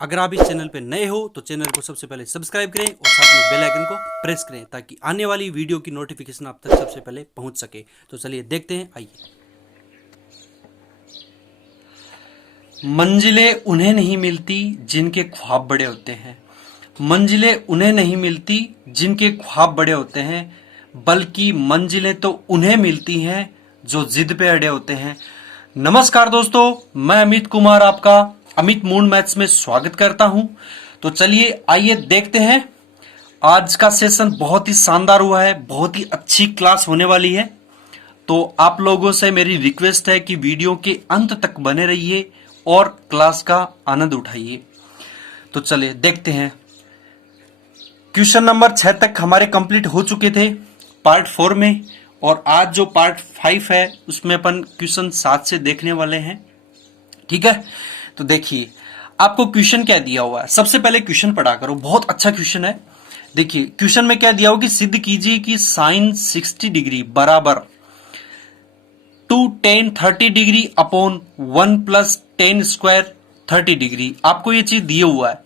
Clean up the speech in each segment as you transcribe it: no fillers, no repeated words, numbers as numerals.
अगर आप इस चैनल पर नए हो तो चैनल को सबसे पहले सब्सक्राइब करें और साथ में बेल आइकन को प्रेस करें ताकि आने वाली वीडियो की नोटिफिकेशन आप तक सबसे पहले पहुंच सके। तो चलिए देखते हैं, आइए। मंजिलें उन्हें नहीं मिलती जिनके ख्वाब बड़े होते हैं। मंजिलें उन्हें नहीं मिलती जिनके ख्वाब बड़े होते हैं, बल्कि मंजिलें तो उन्हें मिलती हैं जो जिद पे अड़े होते हैं। नमस्कार दोस्तों, मैं अमित कुमार आपका अमित मून मैथ्स में स्वागत करता हूं। तो चलिए आइए देखते हैं। आज का सेशन बहुत ही शानदार हुआ है, बहुत ही अच्छी क्लास होने वाली है। तो आप लोगों से मेरी रिक्वेस्ट है कि वीडियो के अंत तक बने रहिए और क्लास का आनंद उठाइए। तो चलिए देखते हैं। क्वेश्चन नंबर 6 तक हमारे कंप्लीट हो चुके थे पार्ट 4 में, और आज जो पार्ट 5 है उसमें अपन क्वेश्चन 7 से देखने वाले हैं। ठीक है, तो देखिए आपको क्वेश्चन क्या दिया हुआ है। सबसे पहले क्वेश्चन पढ़ा करो, बहुत अच्छा क्वेश्चन है। देखिए क्वेश्चन में क्या दिया हो कि सिद्ध कीजिए कि साइन 60 डिग्री बराबर 2 tan 30 degree upon 1 plus tan square 30 degree. आपको ये चीज दिया हुआ है।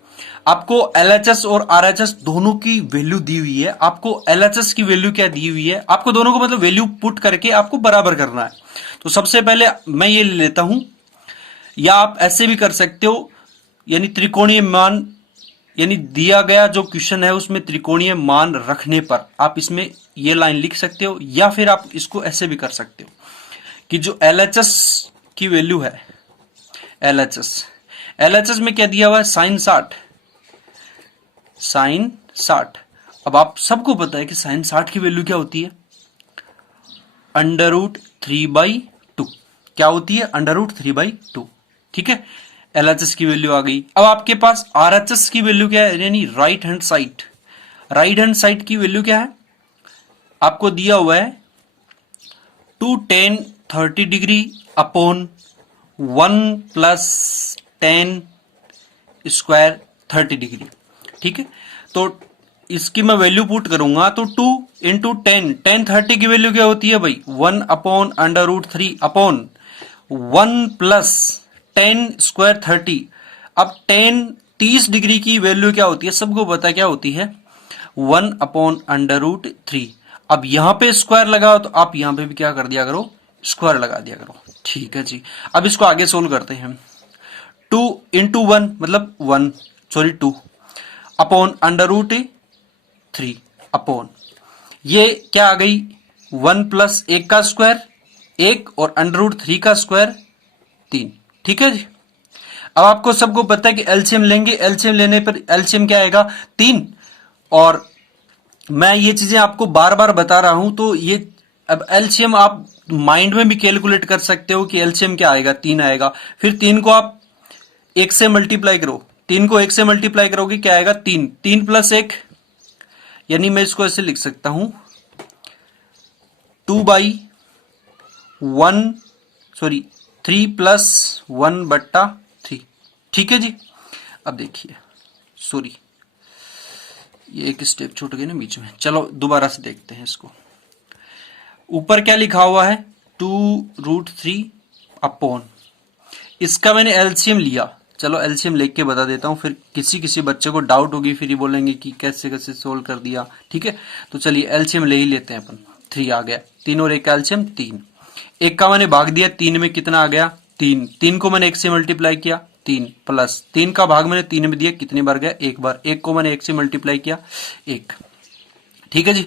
आपको LHS और RHS दोनों की वैल्यू दी हुई है। आपको LHS की वैल्यू क्या दी हुई है, आपको दोनों को मतलब वैल्यू पुट करके आपको बराबर करना है। तो सबसे पहले मैं ये ले लेता हूं, या आप ऐसे भी कर सकते हो, यानी त्रिकोणीय मान, यानी दिया गया जो क्वेश्चन है उसमें त्रिकोणीय मान रखने पर आप इसमें ये लाइन लिख सकते हो, या फिर आप इसको ऐसे भी कर सकते हो कि जो LHS की वैल्यू है, LHS में क्या दिया हुआ है, साइन 60। अब आप सबको पता है कि साइन 60 की वैल्यू क्या होती है, √3/2। क्या होती है, √3/2। ठीक है, LHS की वैल्यू आ गई। अब आपके पास RHS की वैल्यू क्या है, यानी राइट हैंड साइड की वैल्यू क्या है, आपको दिया हुआ है 2 tan 30 degree upon 1 plus tan square 30 degree. ठीक है, तो इसकी मैं वैल्यू पुट करूंगा तो 2 इंटू tan 30 की वैल्यू क्या होती है भाई, 1 upon √3 upon 1 plus tan square 30। अब tan 30 डिग्री की वैल्यू क्या होती है, सबको पता क्या होती है, 1 अपॉन √3। अब यहां पे स्क्वायर लगाओ तो आप यहां पे भी क्या कर दिया करो, स्क्वायर लगा दिया करो। ठीक है जी, अब इसको आगे सोल्व करते हैं। 2 इंटू 1 मतलब 2 अपॉन √3 अपॉन ये क्या आ गई, 1 प्लस 1 का स्क्वायर 1 और √3 का स्क्वायर 3। ठीक है जी, अब आपको सबको पता है कि एलसीएम लेंगे, एलसीएम लेने पर एलसीएम क्या आएगा, 3। और मैं ये चीजें आपको बार बार बता रहा हूं, तो ये अब एलसीएम आप माइंड में भी कैलकुलेट कर सकते हो कि एलसीएम क्या आएगा, 3 आएगा। फिर 3 को आप 1 से मल्टीप्लाई करो, 3 को 1 से मल्टीप्लाई करोगे क्या आएगा, 3। 3 प्लस 1, यानी मैं इसको ऐसे लिख सकता हूं 3 प्लस 1/3। ठीक है जी, अब देखिए, सॉरी ये एक स्टेप छूट गई ना बीच में, चलो दोबारा से देखते हैं इसको। ऊपर क्या लिखा हुआ है, 2√3 अपॉन, इसका मैंने एलसीएम लिया। चलो एलसीएम लेके के बता देता हूं, फिर किसी बच्चे को डाउट होगी, फिर ये बोलेंगे कि कैसे कैसे सोल्व कर दिया। ठीक है, तो चलिए एलसीएम ले ही लेते हैं अपन। 3 आ गया, 3 और 1 का एलसीएम 3। 1 का मैंने भाग दिया, 3 में कितना आ गया, 3। 3 को मैंने 1 से मल्टीप्लाई किया, 3 प्लस 3 का भाग मैंने 3 में दिया, कितनी बार गया, 1 बार। 1 को मैंने 1 से मल्टीप्लाई किया, 1। ठीक है जी,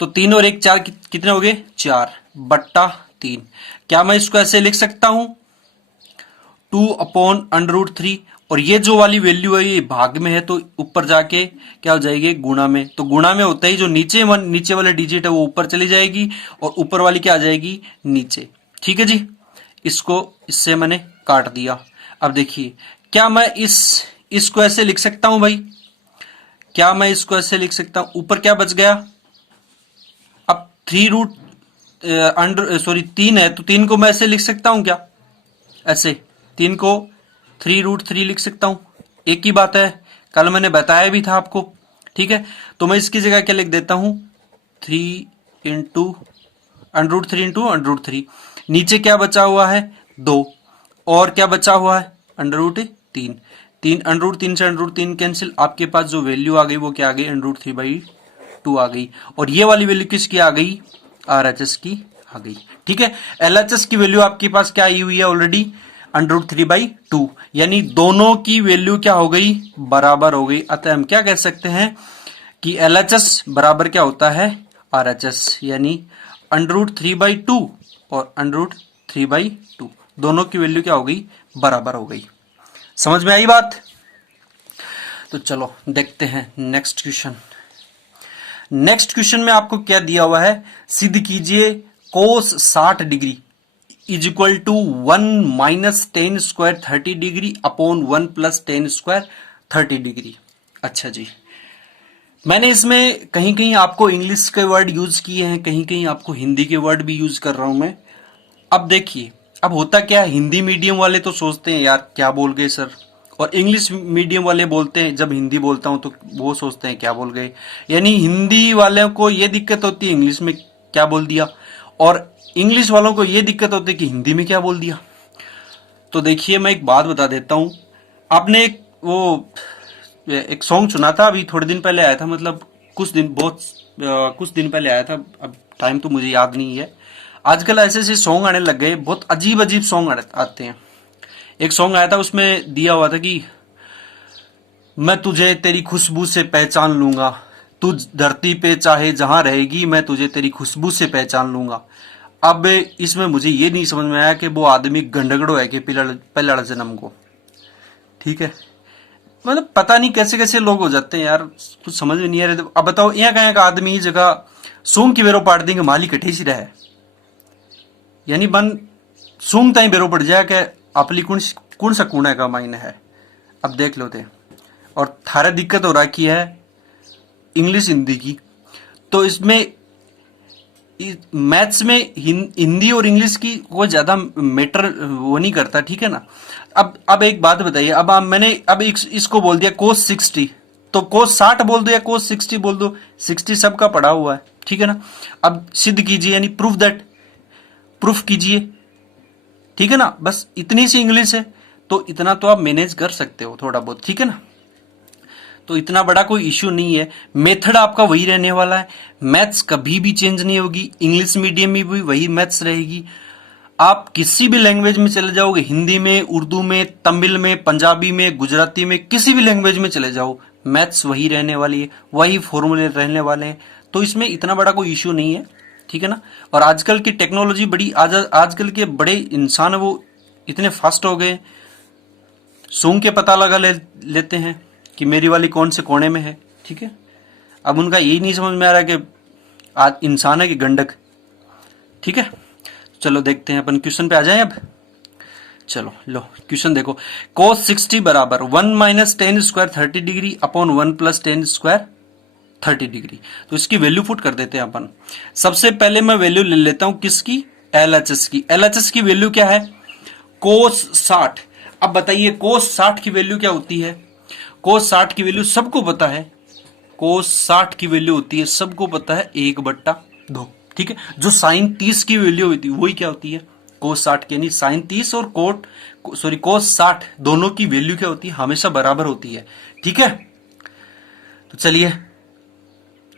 तो 3 और 1 4 कितने हो गए, 4/3। क्या मैं इसको ऐसे लिख सकता हूं, 2 अपॉन √3, और ये जो वाली वैल्यू है ये भाग में है तो ऊपर जाके क्या हो जाएगी, गुणा में। तो गुणा में होता ही जो नीचे वाले डिजिट है वो ऊपर चली जाएगी और ऊपर वाली क्या आ जाएगी, नीचे। ठीक है जी, इसको इससे मैंने काट दिया। अब देखिए, क्या मैं इसको ऐसे लिख सकता हूं भाई, क्या मैं इसको ऐसे लिख सकता हूं, ऊपर क्या बच गया, अब 3 है तो 3 को मैं ऐसे लिख सकता हूं क्या, ऐसे 3 को 3√3 लिख सकता हूं। एक ही बात है, कल मैंने बताया भी था आपको। ठीक है, तो मैं इसकी जगह क्या लिख देता हूं, 3 इंटू √3 नीचे क्या बचा हुआ है, 2, और क्या बचा हुआ है, √3। 3 √3 से √3 कैंसिल, आपके पास जो वैल्यू आ गई वो क्या आ गई, √3/2 आ गई। और ये वाली वैल्यू किसकी आ गई, RHS की आ गई। ठीक है, LHS की वैल्यू आपके पास क्या आई हुई है ऑलरेडी, √3/2, यानी दोनों की वैल्यू क्या हो गई, बराबर हो गई। अतः हम क्या कह सकते हैं कि LHS बराबर क्या होता है, RHS, यानी √3/2 और √3/2 दोनों की वैल्यू क्या हो गई, बराबर हो गई। समझ में आई बात? तो चलो देखते हैं नेक्स्ट क्वेश्चन। नेक्स्ट क्वेश्चन में आपको क्या दिया हुआ है, सिद्ध कीजिए cos 60 degree is equal to 1 minus tan square 30 degree upon 1 plus tan square 30 degree. अच्छा जी, मैंने इसमें कहीं कहीं आपको इंग्लिश के वर्ड यूज किए हैं, कहीं कहीं आपको हिंदी के वर्ड भी यूज कर रहा हूं मैं। अब देखिए, अब होता क्या है, हिंदी मीडियम वाले तो सोचते हैं यार क्या बोल गए सर, और इंग्लिश मीडियम वाले बोलते हैं, जब हिंदी बोलता हूं तो वो सोचते हैं क्या बोल गए। यानी हिंदी वालों को ये दिक्कत होती है इंग्लिश में क्या बोल दिया, और इंग्लिश वालों को ये दिक्कत होती है कि हिंदी में क्या बोल दिया। तो देखिए मैं एक बात बता देता हूं, आपने एक सॉन्ग सुना था अभी थोड़े दिन पहले आया था, मतलब कुछ दिन पहले आया था, अब टाइम तो मुझे याद नहीं है। आजकल ऐसे ऐसे सॉन्ग आने लग गए, बहुत अजीब अजीब सॉन्ग आते हैं। एक सॉन्ग आया था, उसमें दिया हुआ था कि मैं तुझे तेरी खुशबू से पहचान लूंगा, तू धरती पे चाहे जहां रहेगी, मैं तुझे तेरी खुशबू से पहचान लूंगा। अब इसमें मुझे ये नहीं समझ में आया कि वो आदमी गंडगड़ो है कि पहला जन्म को। ठीक है, मतलब पता नहीं कैसे कैसे लोग हो जाते हैं यार, कुछ समझ में नहीं आ रहा। अब बताओ, यहाँ कहीं का आदमी जगह सूंग की बेरो पाट देंगे, माली कटे सी रहे, यानी बन सूंग ताई बेरो पड़ जाए कि अपली कौन सा कूड़ा का मायने है। अब देख लो थे, और थारा दिक्कत हो रखी है इंग्लिश हिंदी की, तो इसमें मैथ्स में हिंदी और इंग्लिश की कोई ज्यादा मैटर वो नहीं करता। ठीक है ना। अब एक बात बताइए, मैंने इसको बोल दिया कोस 60, तो कोस 60 बोल दो या कोस 60 बोल दो, 60 सबका पड़ा हुआ है। ठीक है ना। अब सिद्ध कीजिए, यानी प्रूफ कीजिए। ठीक है ना, बस इतनी सी इंग्लिश है, तो इतना तो आप मैनेज कर सकते हो थोड़ा बहुत। ठीक है ना, तो इतना बड़ा कोई इश्यू नहीं है। मेथड आपका वही रहने वाला है, मैथ्स कभी भी चेंज नहीं होगी, इंग्लिश मीडियम में भी वही मैथ्स रहेगी। आप किसी भी लैंग्वेज में चले जाओगे, हिंदी में, उर्दू में, तमिल में, पंजाबी में, गुजराती में, किसी भी लैंग्वेज में चले जाओ, मैथ्स वही रहने वाली है, वही फॉर्मूले रहने वाले हैं। तो इसमें इतना बड़ा कोई इश्यू नहीं है। ठीक है ना। और आजकल की टेक्नोलॉजी बड़ी, आजकल के बड़े इंसान वो इतने फास्ट हो गए, सूंघ के पता लगा लेते हैं कि मेरी वाली कौन से कोने में है। ठीक है, अब उनका यही नहीं समझ में आ रहा कि आज इंसान है कि गंडक। ठीक है, चलो देखते हैं, अपन क्वेश्चन पे आ जाएं अब। चलो लो क्वेश्चन देखो, cos 60 बराबर 1 minus tan square 30 degree upon 1 plus tan square 30 degree. तो इसकी वैल्यू पुट कर देते हैं अपन। सबसे पहले मैं वैल्यू ले लेता हूं किसकी, LHS की। LHS की वैल्यू क्या है, cos 60। अब बताइए cos 60 की वैल्यू क्या होती है, cos 60 की वैल्यू सबको पता है, cos 60 की वैल्यू होती है, सबको पता है, 1/2। ठीक है, जो sin 30 की वैल्यू होती है वही क्या होती है, cos 60 की, यानी sin 30 और cos 60 दोनों की वैल्यू क्या होती है, हमेशा बराबर होती है। ठीक है, तो चलिए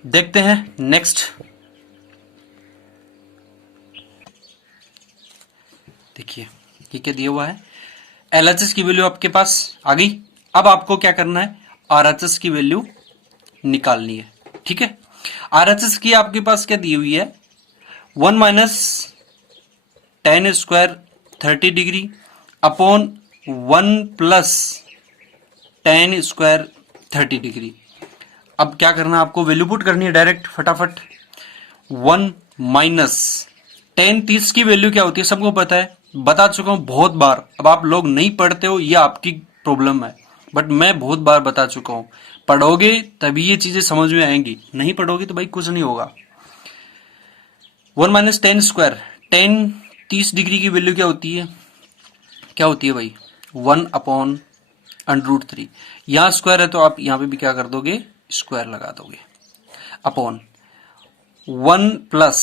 देखते हैं नेक्स्ट। देखिए ये क्या दिया हुआ है, LHS की वैल्यू आपके पास आ गई। अब आपको क्या करना है, RHS की वैल्यू निकालनी है। ठीक है, RHS की आपके पास क्या दी हुई है, 1 minus tan square 30 degree upon 1 plus tan square 30 degree. अब क्या करना है, आपको वैल्यू पुट करनी है डायरेक्ट फटाफट। 1 माइनस टेन 30 की वैल्यू क्या होती है सबको पता है, बता चुका हूं बहुत बार। अब आप लोग नहीं पढ़ते हो, यह आपकी प्रॉब्लम है, बट मैं बहुत बार बता चुका हूं। पढ़ोगे तभी ये चीजें समझ में आएंगी, नहीं पढ़ोगे तो भाई कुछ नहीं होगा। 1 minus tan square, ten 30 degree की वैल्यू क्या होती है भाई, 1 अपॉन √3। यहां स्क्वायर है तो आप यहां पे भी क्या कर दोगे, स्क्वायर लगा दोगे, upon 1 plus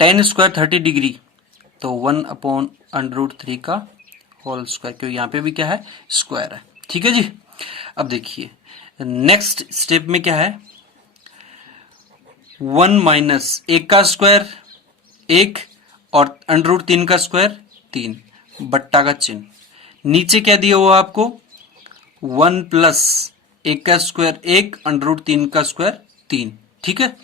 tan square 30 degree, तो 1 अपॉन √3 का होल स्क्वायर, क्योंकि यहां पे भी क्या है, स्क्वायर है। ठीक है जी। अब देखिए नेक्स्ट स्टेप में क्या है, 1 माइनस 1 का स्क्वायर 1 और अंडर रूट 3 का स्क्वायर 3, बट्टा का चिन्ह। नीचे क्या दिया हुआ आपको, 1 प्लस 1 का स्क्वायर 1 अंडर रूट 3 का स्क्वायर 3, ठीक है।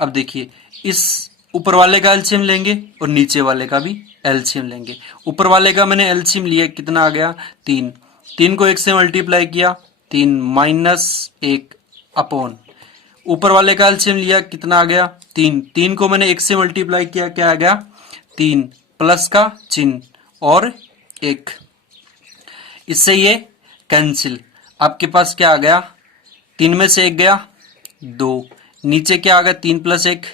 अब देखिए इस ऊपर वाले का एलसीएम लेंगे और नीचे वाले का भी एलसीएम लेंगे। ऊपर वाले का मैंने एलसीएम लिया, कितना आ गया 3, 3 को 1 से मल्टीप्लाई किया 3 माइनस 1 अपॉन, ऊपर वाले का एलसीएम लिया, कितना आ गया 3, 3 को मैंने 1 से मल्टीप्लाई किया, क्या आ गया 3 प्लस का चिन्ह और 1, इससे ये कैंसिल। आपके पास क्या आ गया, 3 में से 1 गया 2, नीचे क्या आ गया 3 प्लस 1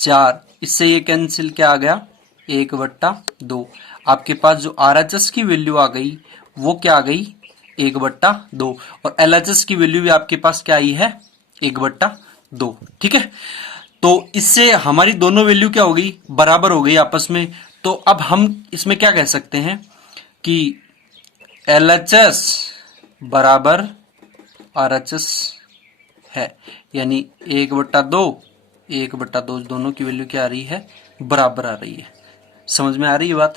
4, इससे ये कैंसिल, क्या आ गया 1/2। आपके पास जो RHS की वैल्यू आ गई वो क्या आ गई 1/2, और LHS की वैल्यू भी आपके पास क्या आई है 1/2, ठीक है। तो इससे हमारी दोनों वैल्यू क्या हो गई, बराबर हो गई आपस में। तो अब हम इसमें क्या कह सकते हैं कि LHS बराबर RHS है, यानी 1/2 दोनों की वैल्यू क्या आ रही है, बराबर आ रही है। समझ में आ रही है बात,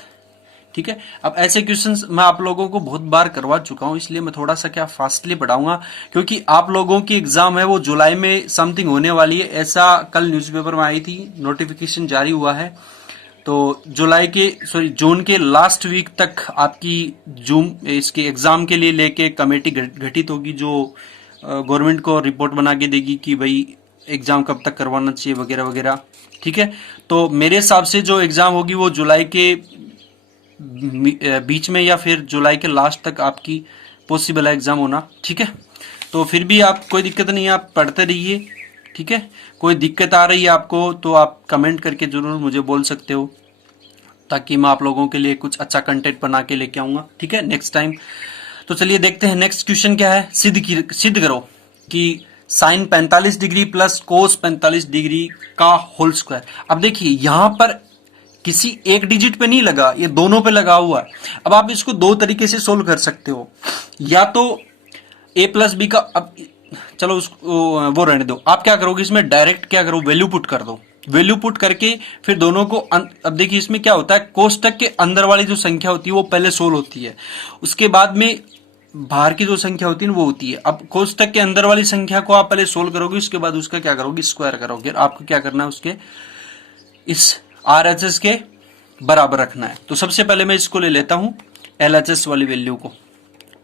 ठीक है। अब ऐसे क्वेश्चंस मैं आप लोगों को बहुत बार करवा चुका हूं, इसलिए मैं थोड़ा सा क्या फास्टली पढ़ाऊंगा, क्योंकि आप लोगों की एग्जाम है वो जुलाई में समथिंग होने वाली है, ऐसा कल न्यूज़पेपर में आई थी, नोटिफिकेशन जारी हुआ है। तो जून के लास्ट वीक तक आपकी जूम इसके एग्जाम के लिए लेके कमेटी गठित होगी, जो गवर्नमेंट को रिपोर्ट बना के देगी कि भाई एग्जाम कब तक करवाना चाहिए वगैरह वगैरह, ठीक है। तो मेरे हिसाब से जो एग्जाम होगी वो जुलाई के बीच में या फिर जुलाई के लास्ट तक आपकी पॉसिबल है एग्जाम होना, ठीक है। तो फिर भी आप कोई दिक्कत नहीं है, आप पढ़ते रहिए, ठीक है। कोई दिक्कत आ रही है आपको तो आप कमेंट करके जरूर मुझे बोल सकते हो, ताकि मैं आप लोगों के लिए कुछ अच्छा कंटेंट बना के लेके आऊंगा, ठीक है, नेक्स्ट टाइम। तो चलिए देखते हैं नेक्स्ट क्वेश्चन क्या है। सिद्ध करो कि sine 45 degree plus cos 45 degree का होल स्क्वायर। अब देखिए यहां पर किसी एक डिजिट पे नहीं लगा, ये दोनों पे लगा हुआ है। अब आप इसको दो तरीके से सोल्व कर सकते हो, या तो a प्लस बी का, अब चलो उसको वो रहने दो, आप क्या करोगे इसमें डायरेक्ट क्या करो, वैल्यू पुट कर दो। वैल्यू पुट करके फिर दोनों को अब देखिए इसमें क्या होता है, कोष्टक के अंदर वाली जो संख्या होती है वो पहले सोल्व होती है, उसके बाद में बाहर की जो संख्या होती है वो होती है। अब कोष्टक के अंदर वाली संख्या को आप पहले सोल्व करोगे, उसके बाद उसका क्या करोगे, स्क्वायर करोगे। आपको क्या करना है, उसके इस RHS के बराबर रखना है। तो सबसे पहले मैं इसको ले लेता हूं LHS वाली वैल्यू को,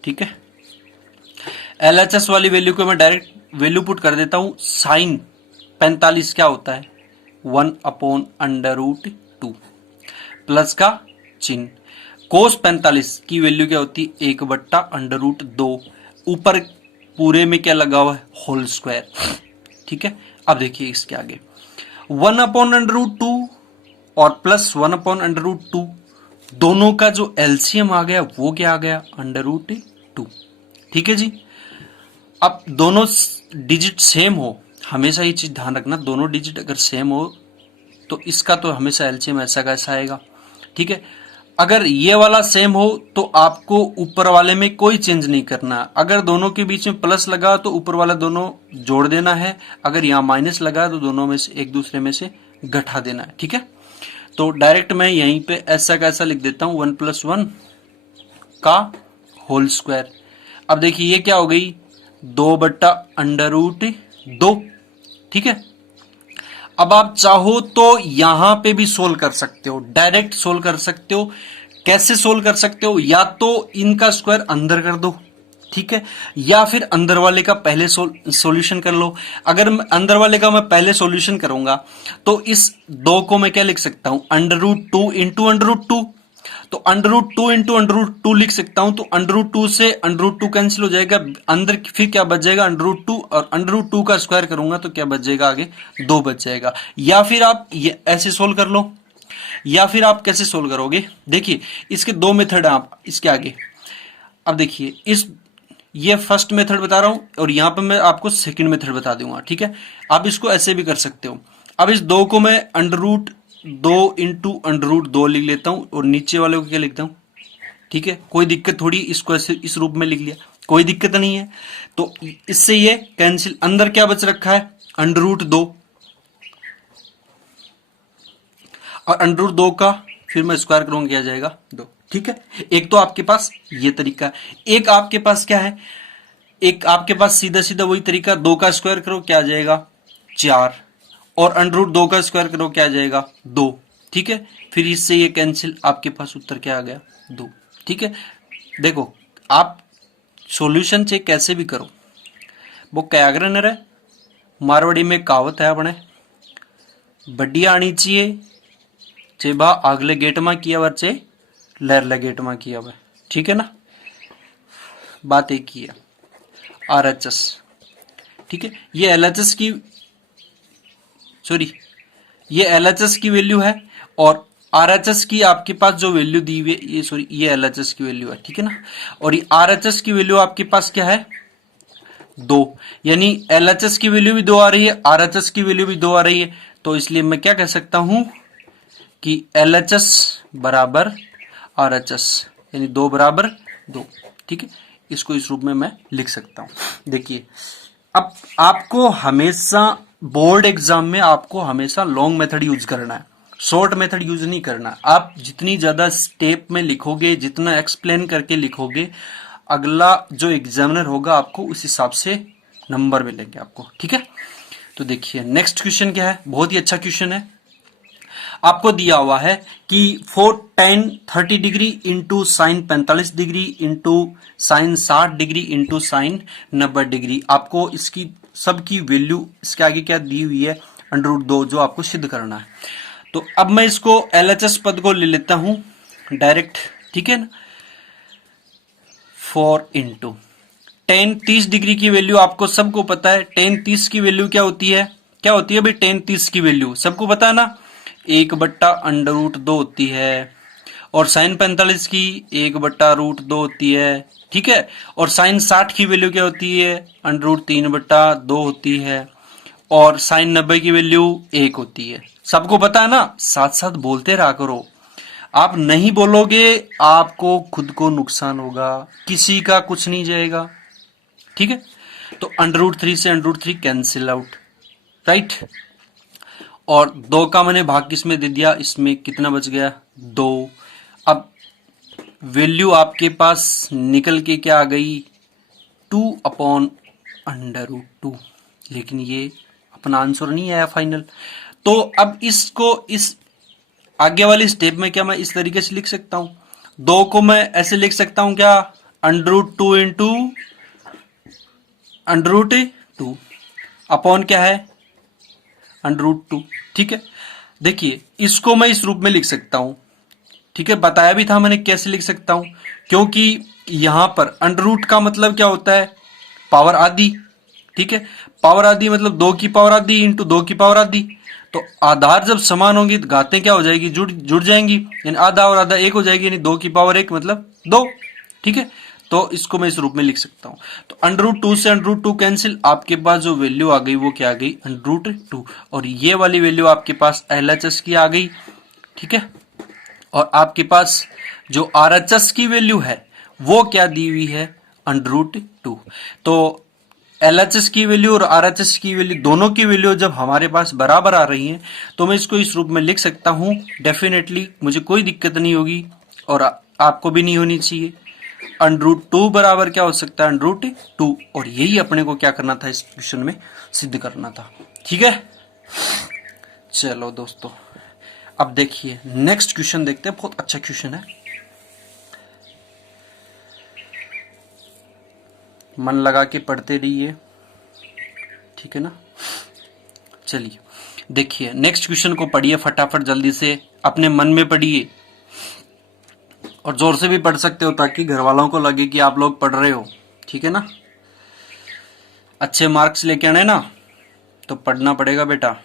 ठीक है। LHS वाली वैल्यू को मैं डायरेक्ट वैल्यू पुट कर देता हूं। साइन 45 क्या होता है 1/√2 प्लस का चिन्ह, कोस 45 की वैल्यू क्या होती है 1/√2, ऊपर पूरे में क्या लगा हुआ है होल स्क्वायर, ठीक है। अब देखिए इसके आगे 1/√2 और प्लस 1/√2, दोनों का जो एलसीएम आ गया वो क्या आ गया √2, ठीक है जी। अब दोनों डिजिट सेम हो, हमेशा ये चीज ध्यान रखना, दोनों डिजिट अगर सेम हो तो इसका तो हमेशा एलसीएम ऐसा कैसा आएगा, ठीक है। अगर ये वाला सेम हो तो आपको ऊपर वाले में कोई चेंज नहीं करना। अगर दोनों के बीच में प्लस लगा तो ऊपर वाला दोनों जोड़ देना है, अगर यहाँ माइनस लगा तो दोनों में से एक दूसरे में से घटा देना है, ठीक है। तो डायरेक्ट मैं यहीं पे ऐसा कैसा लिख देता हूं 1+1 का होल स्क्वायर। अब देखिए ये क्या हो गई 2/√2, ठीक है। अब आप चाहो तो यहां पे भी सोल्व कर सकते हो, डायरेक्ट सोल्व कर सकते हो। कैसे सोल्व कर सकते हो, या तो इनका स्क्वायर अंदर कर दो, ठीक है, या फिर अंदर वाले का पहले सॉल्यूशन कर लो। अगर अंदर वाले का मैं पहले सॉल्यूशन करूंगा तो इस 2 को मैं क्या लिख सकता हूं √2 इंटू √2, तो √2 इंटू √2 लिख सकता हूं। तो √2 से √2 कैंसिल हो जाएगा, अंदर फिर क्या बच जाएगा √2, और √2 का स्क्वायर करूंगा तो क्या बच जाएगा आगे 2 बच जाएगा। या फिर आप ये ऐसे सोल्व कर लो, या फिर आप कैसे सोल्व करोगे, देखिए इसके 2 मेथड है आप इसके आगे। अब देखिए ये फर्स्ट मेथड बता रहा हूं और यहां पर मैं आपको सेकंड मेथड बता दूंगा, ठीक है। आप इसको ऐसे भी कर सकते हो। अब इस 2 को मैं √2 इंटू √2 लिख लेता हूं और नीचे वाले को क्या लिखता हूं, ठीक है। कोई दिक्कत थोड़ी, इसको ऐसे इस रूप में लिख लिया, कोई दिक्कत नहीं है। तो इससे ये कैंसिल, अंदर क्या बच रखा है, √2, और √2 का फिर मैं स्क्वायर करूंगा, क्या जाएगा 2। ठीक है, एक तो आपके पास ये तरीका है, एक आपके पास क्या है, एक आपके पास सीधा सीधा वही तरीका, 2 का स्क्वायर करो क्या आ जाएगा 4, और √2 का स्क्वायर करो क्या आ जाएगा 2। ठीक है, फिर इससे ये कैंसिल, आपके पास उत्तर क्या आ गया 2। ठीक है, देखो आप सॉल्यूशन चेक कैसे भी करो, वो क्या है, मारवाड़ी में कहावत है अपने, बढ़िया आनी चाहिए चे बा अगले गेट में किया हुआ चे लहरले गेट में किया हुआ। ठीक है ना, बात एक ही है। RHS, ठीक है, ये LHS की, सॉरी ये LHS की वैल्यू है, और RHS की आपके पास जो वैल्यू दी हुई है, ये सॉरी ये LHS की वैल्यू है। ठीक है ना, और ये RHS की वैल्यू आपके पास क्या है 2, यानी LHS की वैल्यू भी 2 आ रही है, RHS की वैल्यू भी 2 आ रही है। तो इसलिए मैं क्या कह सकता हूं कि LHS बराबर RHS, यानी 2 बराबर 2। ठीक है, इसको इस रूप में मैं लिख सकता हूं। देखिए, अब आपको हमेशा बोर्ड एग्जाम में आपको हमेशा लॉन्ग मेथड यूज करना है, शॉर्ट मेथड यूज नहीं करना। आप जितनी ज्यादा स्टेप में लिखोगे, जितना एक्सप्लेन करके लिखोगे, अगला जो एग्जामिनर होगा आपको उस हिसाब से नंबर मिलेंगे आपको। ठीक है, तो देखिए नेक्स्ट क्वेश्चन क्या है, बहुत ही अच्छा क्वेश्चन है। आपको दिया हुआ है कि 4 tan 30 degree into sine 45 degree into sine 60 degree into sine 90 degree, आपको इसकी सबकी वैल्यू इसके आगे क्या दी हुई है √2, जो आपको सिद्ध करना है। तो अब मैं इसको LHS पद को ले लेता हूं डायरेक्ट। ठीक है ना, 4 इंटू tan 30 डिग्री की वैल्यू आपको सबको पता है, tan 30 की वैल्यू क्या होती है, क्या होती है भाई, tan 30 की वैल्यू सबको पता है ना, 1/√2 होती है, और साइन 45 की 1/√2 होती है। ठीक है, और साइन 60 की वैल्यू क्या होती है, √3/2 होती है, और साइन 90 की वैल्यू 1 होती है। सबको पता है ना, साथ साथ बोलते रहा करो, आप नहीं बोलोगे आपको खुद को नुकसान होगा, किसी का कुछ नहीं जाएगा। ठीक है, तो √3 से √3 कैंसिल आउट, राइट, और 2 का मैंने भाग किसमें दे दिया, इसमें कितना बच गया 2। अब वैल्यू आपके पास निकल के क्या आ गई 2/√2, लेकिन ये अपना आंसर नहीं आया फाइनल। तो अब इसको इस आगे वाली स्टेप में क्या मैं इस तरीके से लिख सकता हूं, 2 को मैं ऐसे लिख सकता हूं क्या, √2 इंटू √2 अपॉन क्या है √2। ठीक है, देखिए इसको मैं इस रूप में लिख सकता हूं। ठीक है, बताया भी था मैंने कैसे लिख सकता हूं, क्योंकि यहां पर √, का मतलब क्या होता है पावर आधी। ठीक है, पावर आधी मतलब 2 की पावर आधी इंटू 2 की पावर आधी। तो आधार जब समान होंगी तो घातें क्या हो जाएगी, जुड़ जाएंगी, यानी आधा और आधा 1 हो जाएगी, यानी 2 की पावर 1 मतलब 2। ठीक है, तो इसको मैं इस रूप में लिख सकता हूं। तो √2 से √2 कैंसिल, आपके पास जो वैल्यू आ गई वो क्या आ गई √2, और ये वाली वैल्यू आपके पास LHS की आ गई। ठीक है, और आपके पास जो RHS की वैल्यू है वो क्या दी हुई है √2। तो LHS की वैल्यू और RHS की वैल्यू, दोनों की वैल्यू जब हमारे पास बराबर आ रही है तो मैं इसको इस रूप में लिख सकता हूं। डेफिनेटली मुझे कोई दिक्कत नहीं होगी, और आपको भी नहीं होनी चाहिए। √2 बराबर क्या हो सकता है √2, और यही अपने को क्या करना था इस क्वेश्चन में सिद्ध करना था। ठीक है, चलो दोस्तों अब देखिए नेक्स्ट क्वेश्चन देखते हैं, बहुत अच्छा क्वेश्चन है, मन लगा के पढ़ते रहिए। ठीक है ना, चलिए देखिए नेक्स्ट क्वेश्चन को पढ़िए फटाफट, जल्दी से अपने मन में पढ़िए, और जोर से भी पढ़ सकते हो ताकि घर वालों को लगे कि आप लोग पढ़ रहे हो। ठीक है ना, अच्छे मार्क्स लेके आने ना, तो पढ़ना पड़ेगा बेटा।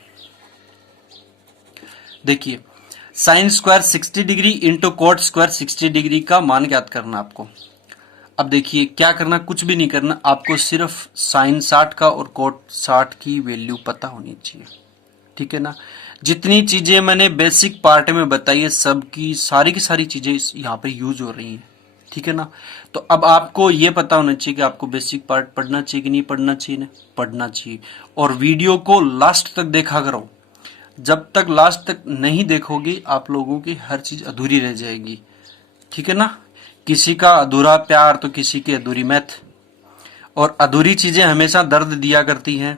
देखिए sine square 60 degree into coat square 60 degree का मान ज्ञात करना आपको। अब देखिए क्या करना, कुछ भी नहीं करना, आपको सिर्फ साइन 60 का और कोट 60 की वैल्यू पता होनी चाहिए। ठीक है ना, जितनी चीजें मैंने बेसिक पार्ट में बताई है सबकी सारी की सारी चीजें यहाँ पे यूज हो रही हैं। ठीक है ना। तो अब आपको ये पता होना चाहिए कि आपको बेसिक पार्ट पढ़ना चाहिए कि नहीं पढ़ना चाहिए ना, पढ़ना चाहिए। और वीडियो को लास्ट तक देखा करो। जब तक लास्ट तक नहीं देखोगे आप लोगों की हर चीज अधूरी रह जाएगी, ठीक है ना। किसी का अधूरा प्यार तो किसी की अधूरी मैथ, और अधूरी चीजें हमेशा दर्द दिया करती हैं।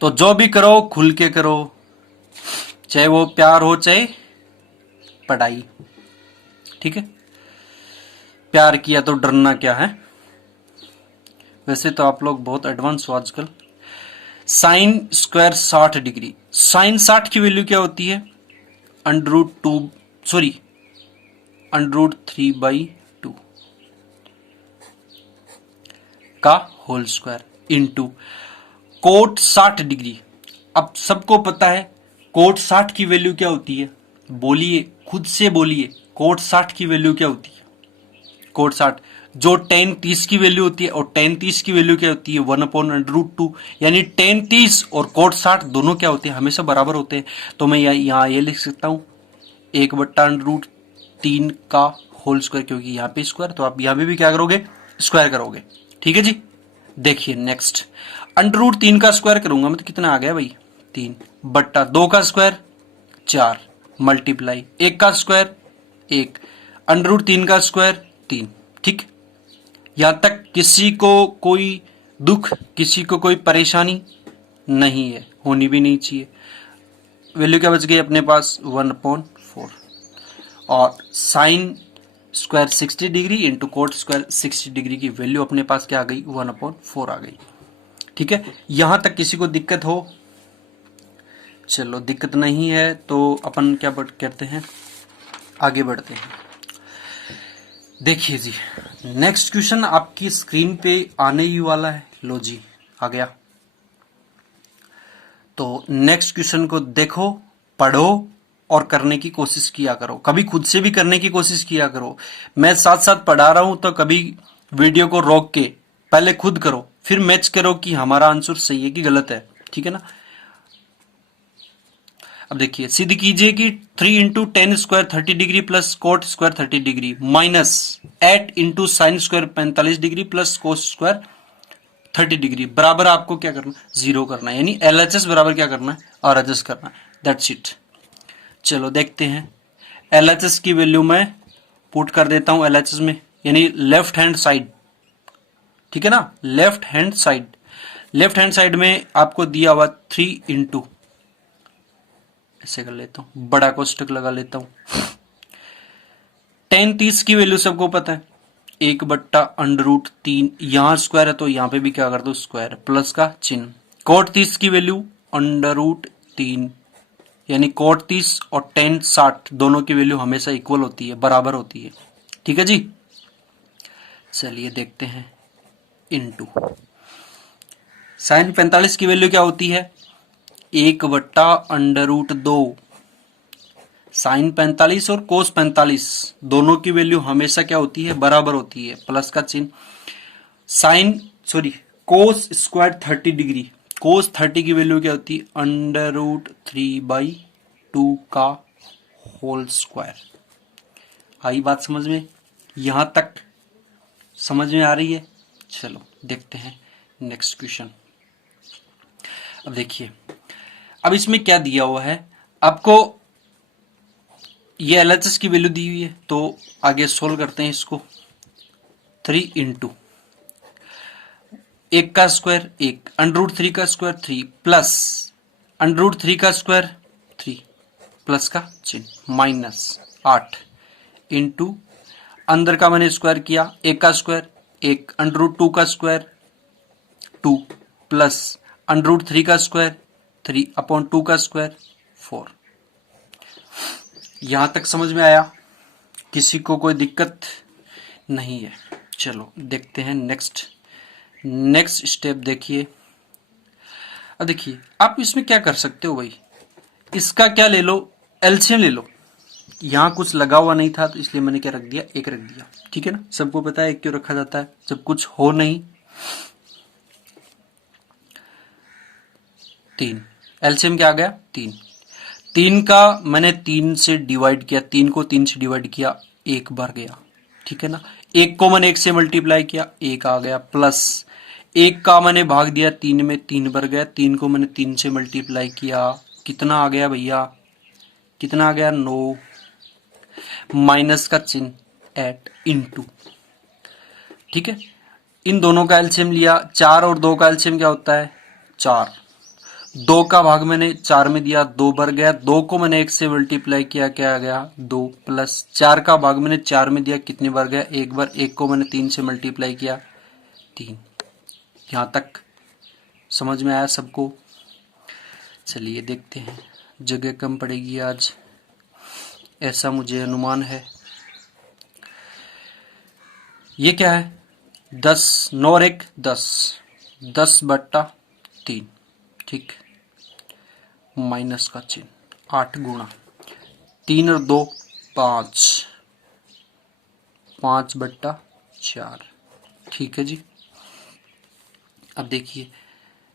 तो जो भी करो खुल के करो, चाहे वो प्यार हो चाहे पढ़ाई, ठीक है। प्यार किया तो डरना क्या है। वैसे तो आप लोग बहुत एडवांस हो आजकल। साइन स्क्वायर 60 डिग्री, साइन 60 की वैल्यू क्या होती है, √3/2 का whole square into cot 60 degree. अब सबको पता है कोट 60 की वैल्यू क्या होती है, बोलिए खुद से बोलिए, कोट 60 की वैल्यू क्या होती है। कोट 60 जो tan 30 की वैल्यू होती है, और tan 30 की वैल्यू क्या होती है 1/√2, यानी tan 30 और कोट 60 दोनों क्या होते हैं, हमेशा बराबर होते हैं। तो मैं यहाँ ये लिख सकता हूं 1/√3 का होल स्क्वायर, क्योंकि यहाँ पे स्क्वायर, तो आप यहाँ पे भी क्या करोगे, स्क्वायर करोगे, ठीक है जी। देखिए नेक्स्ट, √3 का स्क्वायर करूंगा मैं तो कितना आ गया भाई 3, बट्टा 2 का स्क्वायर 4, मल्टीप्लाई 1 का स्क्वायर 1, √3 का स्क्वायर 3, ठीक। यहां तक किसी को कोई दुख, किसी को कोई परेशानी नहीं है, होनी भी नहीं चाहिए। वैल्यू क्या बच गई अपने पास 1/4, और sine square 60 degree into coat square 60 degree की वैल्यू अपने पास क्या आ गई 1/4 आ गई, ठीक है। यहां तक किसी को दिक्कत हो, चलो दिक्कत नहीं है तो अपन क्या करते हैं, आगे बढ़ते हैं। देखिए जी नेक्स्ट क्वेश्चन आपकी स्क्रीन पे आने ही वाला है, लो जी आ गया। तो नेक्स्ट क्वेश्चन को देखो, पढ़ो और करने की कोशिश किया करो, कभी खुद से भी करने की कोशिश किया करो। मैं साथ साथ पढ़ा रहा हूं तो कभी वीडियो को रोक के पहले खुद करो, फिर मैच करो कि हमारा आंसर सही है कि गलत है, ठीक है ना। अब देखिए सिद्ध कीजिए कि 3 into ten square 30 degree plus coat square 30 degree minus 8 into sine square 45 degree plus cos square 30 degree बराबर आपको क्या करना, 0 करना है, यानी LHS बराबर क्या करना है, RHS करना है, दैट्स इट। चलो देखते हैं, LHS की वैल्यू मैं पुट कर देता हूं LHS में, यानी लेफ्ट हैंड साइड, ठीक है ना। लेफ्ट हैंड साइड में आपको दिया हुआ 3 इंटू, ऐसे कर लेता हूं, बड़ा कोष्टक लगा लेता हूं। tan 30 की वैल्यू सबको पता है 1/√3, यहां स्क्वायर है तो यहां पे भी क्या कर दो स्क्वायर, प्लस का चिन्ह। कोट 30 की वैल्यू √3, यानी कोट 30 और tan 60 दोनों की वैल्यू हमेशा इक्वल होती है, बराबर होती है, ठीक है जी। चलिए देखते हैं, इनटू साइन 45 की वैल्यू क्या होती है 1/√2, साइन 45 और कोस 45 दोनों की वैल्यू हमेशा क्या होती है, बराबर होती है, प्लस का चिन्ह। कोस स्क्वायर 30 डिग्री, कोस 30 की वैल्यू क्या होती है √3/2 का होल स्क्वायर। आई बात समझ में, यहां तक समझ में आ रही है। चलो देखते हैं नेक्स्ट क्वेश्चन। अब देखिए, अब इसमें क्या दिया हुआ है आपको, ये LHS की वैल्यू दी हुई है, तो आगे सोल्व करते हैं इसको। 3 इंटू 1 का स्क्वायर 1, √3 का स्क्वायर 3 प्लस √3 का स्क्वायर 3 प्लस का चिन्ह माइनस 8 इंटू अंदर का मैंने स्क्वायर किया 1 का स्क्वायर 1, √2 का स्क्वायर 2 प्लस √3 का स्क्वायर 3/2 का स्क्वायर 4। यहां तक समझ में आया, किसी को कोई दिक्कत नहीं है। चलो देखते हैं नेक्स्ट स्टेप। देखिए, अब देखिए आप इसमें क्या कर सकते हो भाई, इसका क्या ले लो, एलसीएम ले लो। यहां कुछ लगा हुआ नहीं था तो इसलिए मैंने क्या रख दिया, 1 रख दिया, ठीक है ना। सबको पता है 1 क्यों रखा जाता है, जब कुछ हो नहीं। 3 एलसीएम क्या आ गया 3 का मैंने 3 से डिवाइड किया, 3 को 3 से डिवाइड किया 1 बार गया, ठीक है ना। एक को मैंने 1 से मल्टीप्लाई किया, 1 आ गया, प्लस 1 का मैंने भाग दिया 3 में, 3 बढ़ गया, 3 को मैंने 3 से मल्टीप्लाई किया, कितना आ गया भैया, कितना आ गया 9, माइनस का चिन्ह 8 इंटू, ठीक है। इन दोनों का एलसीएम लिया, 4 और 2 का एलसीएम क्या होता है 4, 2 का भाग मैंने 4 में दिया, 2 बढ़ गया, 2 को मैंने 1 से मल्टीप्लाई किया, क्या आ गया 2, प्लस 4 का भाग मैंने 4 में दिया, कितनी बार गया 1 बार, 1 को मैंने 3 से मल्टीप्लाई किया 3। यहां तक समझ में आया सबको? चलिए देखते हैं, जगह कम पड़ेगी आज, ऐसा मुझे अनुमान है। ये क्या है 10, 9 और 1 10, 10/3, ठीक, माइनस का चिन्ह 8 गुणा 3 और 2 5, 5/4, ठीक है जी। अब देखिए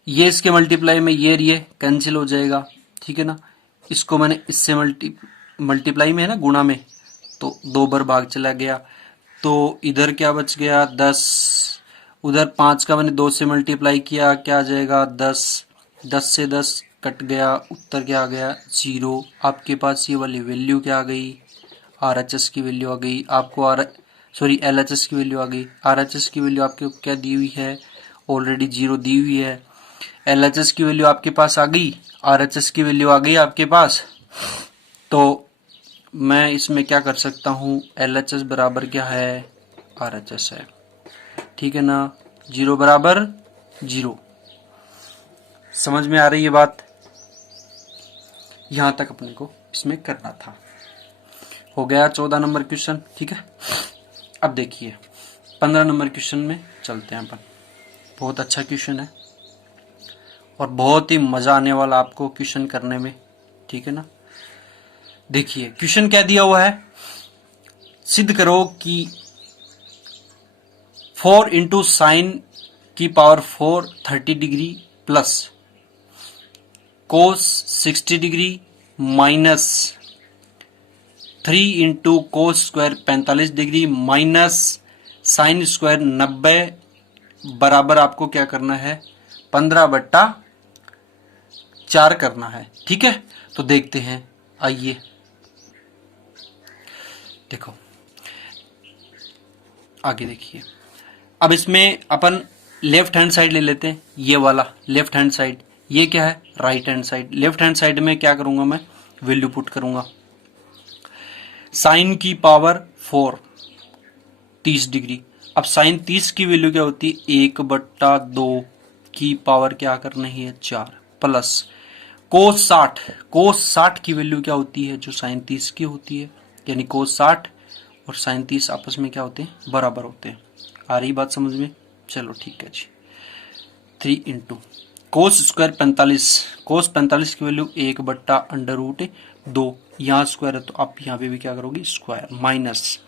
ये इसके मल्टीप्लाई में ये कैंसिल हो जाएगा, ठीक है ना। इसको मैंने इससे मल्टीप्लाई में है ना, गुणा में, तो 2 बार भाग चला गया, तो इधर क्या बच गया 10, उधर 5 का मैंने 2 से मल्टीप्लाई किया, क्या आ जाएगा 10, 10 से 10 कट गया, उत्तर क्या आ गया 0। आपके पास ये वाली वैल्यू क्या आ गई, RHS की वैल्यू आ गई, आपको LHS की वैल्यू आ गई। RHS की वैल्यू आपको क्या दी हुई है, ऑलरेडी 0 दी हुई है। LHS की वैल्यू आपके पास आ गई, RHS की वैल्यू आ गई आपके पास, तो मैं इसमें क्या कर सकता हूँ, LHS बराबर क्या है RHS है, ठीक है ना, 0 बराबर 0। समझ में आ रही है बात? यहां तक अपने को इसमें करना था। हो गया 14 नंबर क्वेश्चन, ठीक है। अब देखिए 15 नंबर क्वेश्चन में चलते हैं अपन। बहुत अच्छा क्वेश्चन है और बहुत ही मजा आने वाला आपको क्वेश्चन करने में, ठीक है ना। देखिए क्वेश्चन क्या दिया हुआ है, सिद्ध करो कि 4 इंटू साइन की पावर 4 30 डिग्री प्लस कोस 60 degree minus 3 into cos square 45 degree minus sine square 90 बराबर आपको क्या करना है 15/4 करना है, ठीक है। तो देखते हैं, आइए देखो आगे देखिए। अब इसमें अपन लेफ्ट हैंड साइड ले लेते हैं, ये वाला लेफ्ट हैंड साइड, ये क्या है right hand side. Left hand side में क्या करूंगा मैं, वैल्यू पुट करूंगा, साइन की पावर 4 30 डिग्री। अब साइन 30 की वैल्यू क्या होती है 1/2 की पावर क्या करनी है 4, प्लस कोस 60 की वैल्यू क्या होती है जो साइन 30 की होती है, यानी कोस 60 और साइन 30 आपस में क्या होते हैं बराबर होते हैं। आ रही बात समझ में? चलो ठीक है जी। 3 इंटू कोस स्क्वायर 45, कोस 45 की वैल्यू 1/√2, यहाँ स्क्वायर है तो आप यहाँ पे भी क्या करोगे स्क्वायर, माइनस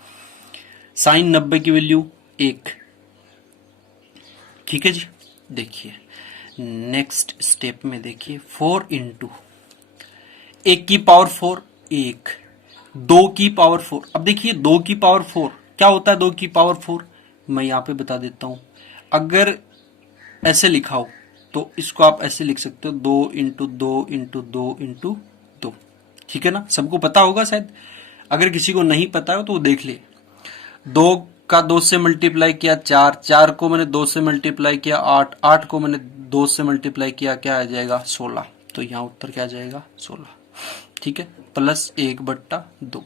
साइन 90 की वैल्यू 1, ठीक है जी। देखिए नेक्स्ट स्टेप में देखिए 4 इंटू 1 की पावर 4 1, 2 की पावर 4। अब देखिए 2 की पावर 4 क्या होता है, 2 की पावर 4 मैं यहाँ पे बता देता हूं। अगर ऐसे लिखा हो तो इसको आप ऐसे लिख सकते हो 2 इंटू 2 इंटू 2 इंटू 2, ठीक है ना। सबको पता होगा शायद, अगर किसी को नहीं पता हो तो वो देख ले। 2 का 2 से मल्टीप्लाई किया 4, 4 को मैंने 2 से मल्टीप्लाई किया 8, 8 को मैंने 2 से मल्टीप्लाई किया, क्या आ जाएगा 16। तो यहाँ उत्तर क्या आ जाएगा 16, ठीक है, प्लस 1/2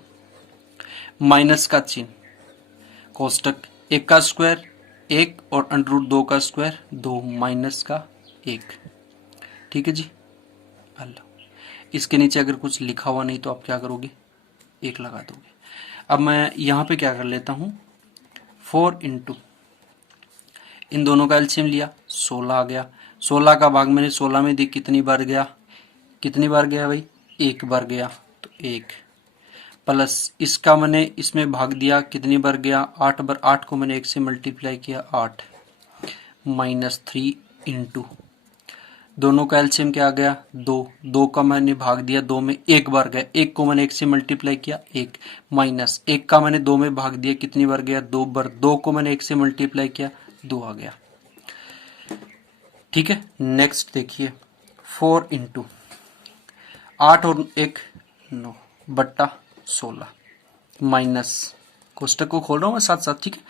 माइनस का चिन्ह, कोष्टक 1 का स्क्वायर 1 और √2 का स्क्वायर 2 माइनस का 1, ठीक है जी। अल्लाह, इसके नीचे अगर कुछ लिखा हुआ नहीं तो आप क्या करोगे 1 लगा दोगे। अब मैं यहाँ पे क्या कर लेता हूँ 4 इंटू इन दोनों का एलसीएम लिया 16 आ गया, 16 का भाग मैंने 16 में दी, कितनी बार गया, कितनी बार गया भाई 1 बार गया, तो 1 प्लस इसका मैंने इसमें भाग दिया, कितनी बार गया 8 बार, 8 को मैंने 1 से मल्टीप्लाई किया 8 माइनस 3 इंटू दोनों का एलसीएम क्या आ गया 2, 2 का मैंने भाग दिया 2 में, एक बार गया, 1 को मैंने 1 से मल्टीप्लाई किया 1, माइनस 1 का मैंने 2 में भाग दिया कितनी बार गया 2 बार, 2 को मैंने 1 से मल्टीप्लाई किया 2 आ गया। ठीक है, नेक्स्ट देखिए 4 इंटू 8 और 1 9 बट्टा 16 माइनस, कोष्टक को खोल रहा हूं मैं साथ साथ। ठीक है,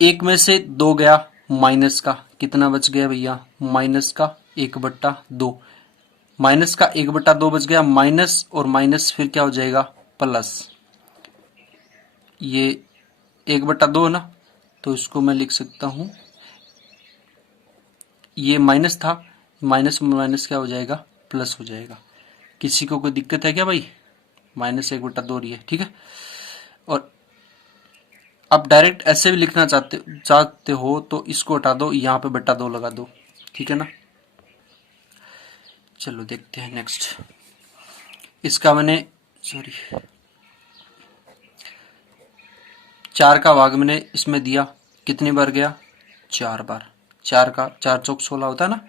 1 में से 2 गया, माइनस का कितना बच गया भैया, माइनस का 1/2, माइनस का 1/2 बच गया, माइनस और माइनस फिर क्या हो जाएगा प्लस, ये 1/2 है ना, तो इसको मैं लिख सकता हूं, ये माइनस था, माइनस में माइनस क्या हो जाएगा प्लस हो जाएगा। किसी को कोई दिक्कत है क्या भाई, माइनस 1/2 रही है। ठीक है, और आप डायरेक्ट ऐसे भी लिखना चाहते हो तो इसको हटा दो, यहाँ पे बटा 2 लगा दो। ठीक है ना, चलो देखते हैं नेक्स्ट। इसका मैंने 4 का भाग मैंने इसमें दिया, कितनी बार गया 4 बार, 4 का 4 चौक 16 होता है ना,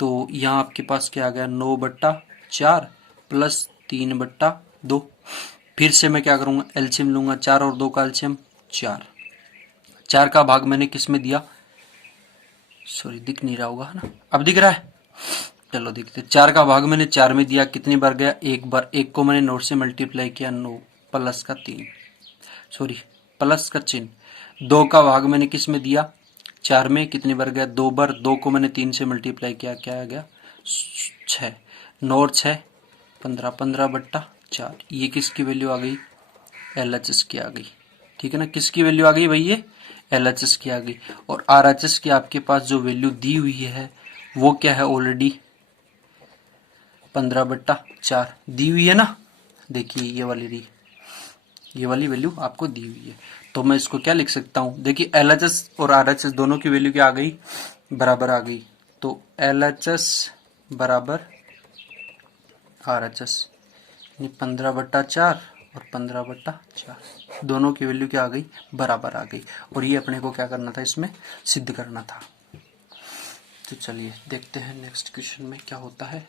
तो यहाँ आपके पास क्या आ गया 9/4 प्लस 3/2। फिर से मैं क्या करूंगा एलसीएम लूंगा, 4 और 2 का एलसीएम 4, 4 का भाग मैंने किस में दिया, दिख नहीं रहा होगा है ना, अब दिख रहा है, चलो देखते। 4 का भाग मैंने 4 में दिया, कितनी बार गया 1 बार, 1 को मैंने 9 से मल्टीप्लाई किया 9 प्लस का 3, प्लस का चिन्ह। 2 का भाग मैंने किस में दिया 4 में, कितनी बार गया 2 बार, 2 को मैंने 3 से मल्टीप्लाई किया, क्या आ गया 6, 9 और 6 15, 15/4। ये किसकी वैल्यू आ गई, LHS की आ गई। ठीक है ना, किसकी वैल्यू आ गई भाई, ये LHS की आ गई। और RHS की आपके पास जो वैल्यू दी हुई है वो क्या है, ऑलरेडी 15/4 दी हुई है ना, देखिए ये वाली वैल्यू आपको दी हुई है, तो मैं इसको क्या लिख सकता हूं, देखिए LHS और RHS दोनों की वैल्यू क्या आ गई, बराबर आ गई, तो LHS बराबर RHS, 15/4 और 15/4 दोनों की वैल्यू क्या आ गई, बराबर आ गई। और ये अपने को क्या करना था, इसमें सिद्ध करना था। तो चलिए देखते हैं नेक्स्ट क्वेश्चन में क्या होता है।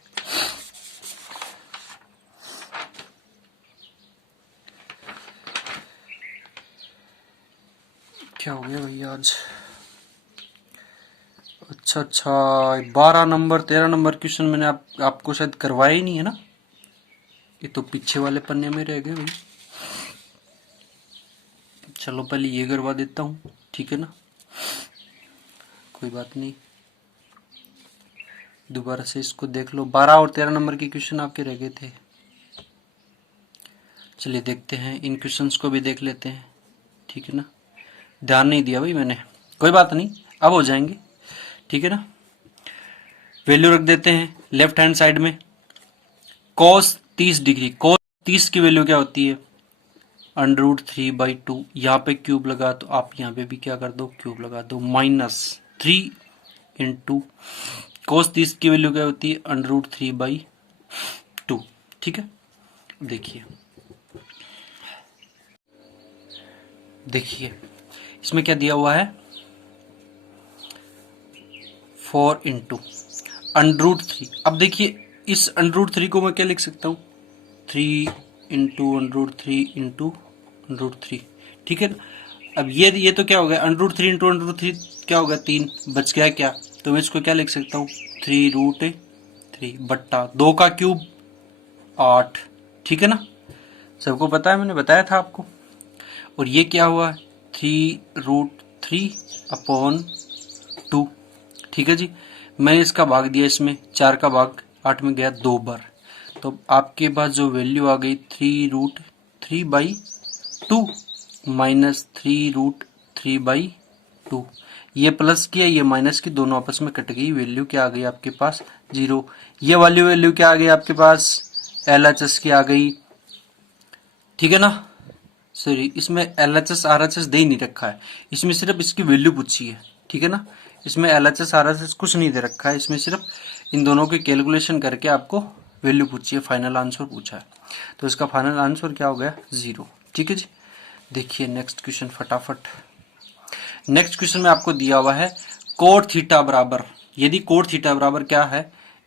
क्या हो गया भैया आज, अच्छा 12 नंबर 13 नंबर क्वेश्चन मैंने आपको शायद करवाया ही नहीं है ना, ये तो पीछे वाले पन्ने में रह गए भाई। चलो पहले ये करवा देता हूँ, ठीक है ना, कोई बात नहीं, दोबारा से इसको देख लो। 12 और 13 नंबर के क्वेश्चन आपके रह गए थे। चलिए देखते हैं, इन क्वेश्चंस को भी देख लेते हैं, ठीक है ना, ध्यान नहीं दिया भाई मैंने, कोई बात नहीं, अब हो जाएंगे, ठीक है ना। वैल्यू रख देते हैं लेफ्ट हैंड साइड में, cos 30 डिग्री, cos 30 की वैल्यू क्या होती है, √3/2, यहाँ पे क्यूब लगा तो आप यहाँ पे भी क्या कर दो, क्यूब लगा दो, -3 इंटू cos 30 की वैल्यू क्या होती है, √3/2। ठीक है, देखिए इसमें क्या दिया हुआ है, 4 इंटू √3। अब देखिए इस √3 को मैं क्या लिख सकता हूँ, 3 इंटू √3 ठीक है ना। अब ये तो क्या हो गया, √3 इंटू √3 क्या होगा, 3 बच गया क्या, तो मैं इसको क्या लिख सकता हूँ, 3√3 बट्टा 2 का क्यूब 8, ठीक है ना, सबको पता है, मैंने बताया था आपको। और ये क्या हुआ, 3√3/2, ठीक है जी। मैंने इसका भाग दिया, इसमें 4 का भाग 8 में गया 2 बार, तो आपके पास जो वैल्यू आ गई 3√3/2 माइनस 3√3/2, ये प्लस की है ये माइनस की, दोनों आपस में कट गई, वैल्यू क्या आ गई आपके पास 0। ये वाली वैल्यू क्या आ गई आपके पास, LHS की आ गई, ठीक है ना। इसमें LHS RHS दे ही नहीं रखा है, इसमें सिर्फ इसकी वैल्यू पूछी है, ठीक है ना, इसमें LHS RHS कुछ नहीं दे रखा है, इसमें सिर्फ इन दोनों की कैलकुलेशन करके आपको वैल्यू पूछी है, फाइनल आंसर पूछा है, तो इसका फाइनल आंसर क्या हो गया 0, ठीक है जी। देखिए नेक्स्ट क्वेश्चन फटाफट, नेक्स्ट क्वेश्चन में आपको दिया हुआ है cot थीटा बराबर, यदि कोट थीटा बराबर क्या है